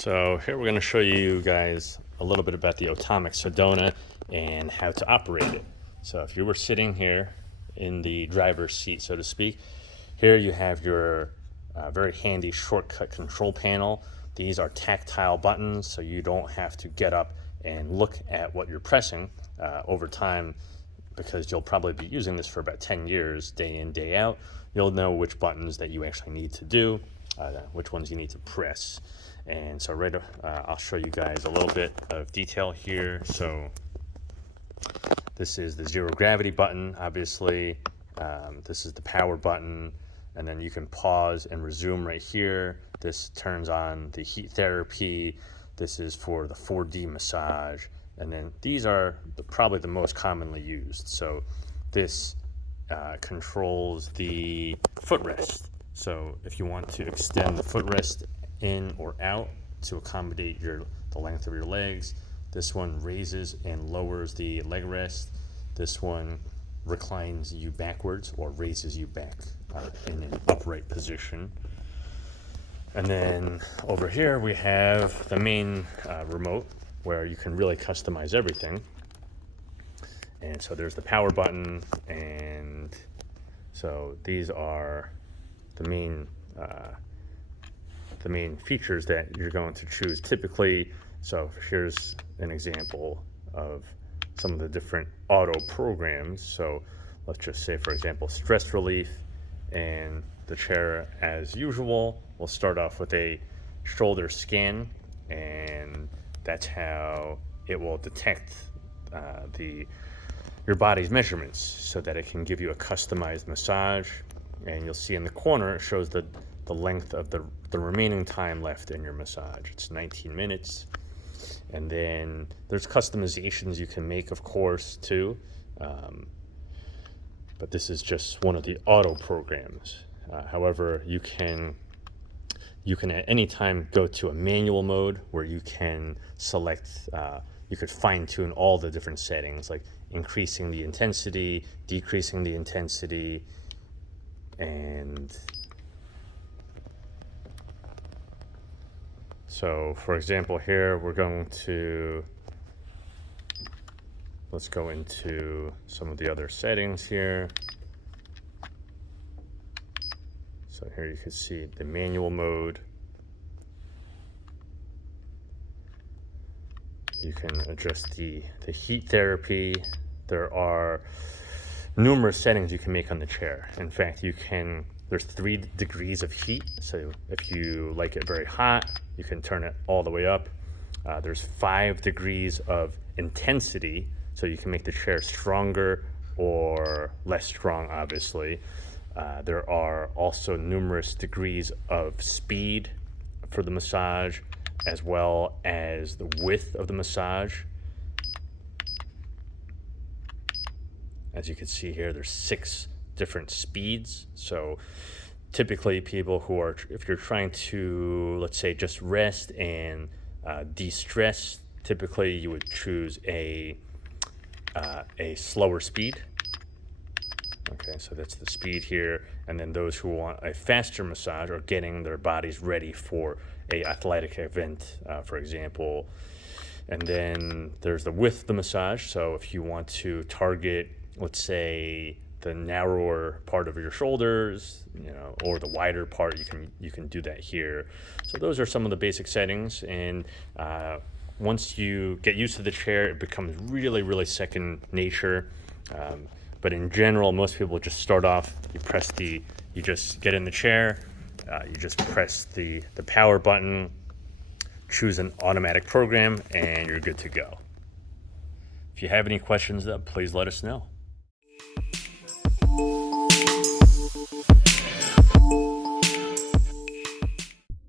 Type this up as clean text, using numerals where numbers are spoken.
So here we're going to show you guys a little bit about the Otamic Sedona and how to operate it. So if you were sitting here in the driver's seat, so to speak, here you have your very handy shortcut control panel. These are tactile buttons, so you don't have to get up and look at what you're pressing over time, because you'll probably be using this for about 10 years, day in, day out. You'll know which buttons that you actually need to do, which ones you need to press. And so I'll show you guys a little bit of detail here. So this is the zero gravity button, obviously. This is the power button, and then you can pause and resume right here. This turns on the heat therapy. This is for the 4D massage. And then these are probably the most commonly used. So this controls the footrest. So if you want to extend the footrest in or out to accommodate the length of your legs, this one raises and lowers the leg rest. This one reclines you backwards or raises you back in an upright position. And then over here we have the main remote, where you can really customize everything. And so there's the power button, and so these are the main features that you're going to choose typically. So here's an example of some of the different auto programs. So let's just say, for example, stress relief, and the chair, as usual, will start off with a shoulder scan, and that's how it will detect your body's measurements, so that it can give you a customized massage. And you'll see in the corner it shows the length of the remaining time left in your massage. It's 19 minutes. And then there's customizations you can make, of course, too. But this is just one of the auto programs. However, you can at any time go to a manual mode, where you can select, you could fine tune all the different settings, like increasing the intensity, decreasing the intensity, and so, for example, here let's go into some of the other settings here. So here you can see the manual mode. You can adjust the heat therapy. There are numerous settings you can make on the chair. In fact, there's 3 degrees of heat. So if you like it very hot, you can turn it all the way up. There's 5 degrees of intensity. So you can make the chair stronger or less strong, obviously. There are also numerous degrees of speed for the massage, as well as the width of the massage. As you can see here, there's 6 different speeds. So typically people if you're trying to, let's say, just rest and de-stress, typically you would choose a slower speed. Okay, so that's the speed here. And then those who want a faster massage, or getting their bodies ready for a athletic event, for example. And then there's the width of the massage. So if you want to target, let's say, the narrower part of your shoulders, or the wider part, you can do that here. So those are some of the basic settings. And once you get used to the chair, it becomes really, really second nature. But in general, most people just start off, you just get in the chair, you just press the power button, choose an automatic program, and you're good to go. If you have any questions, please let us know.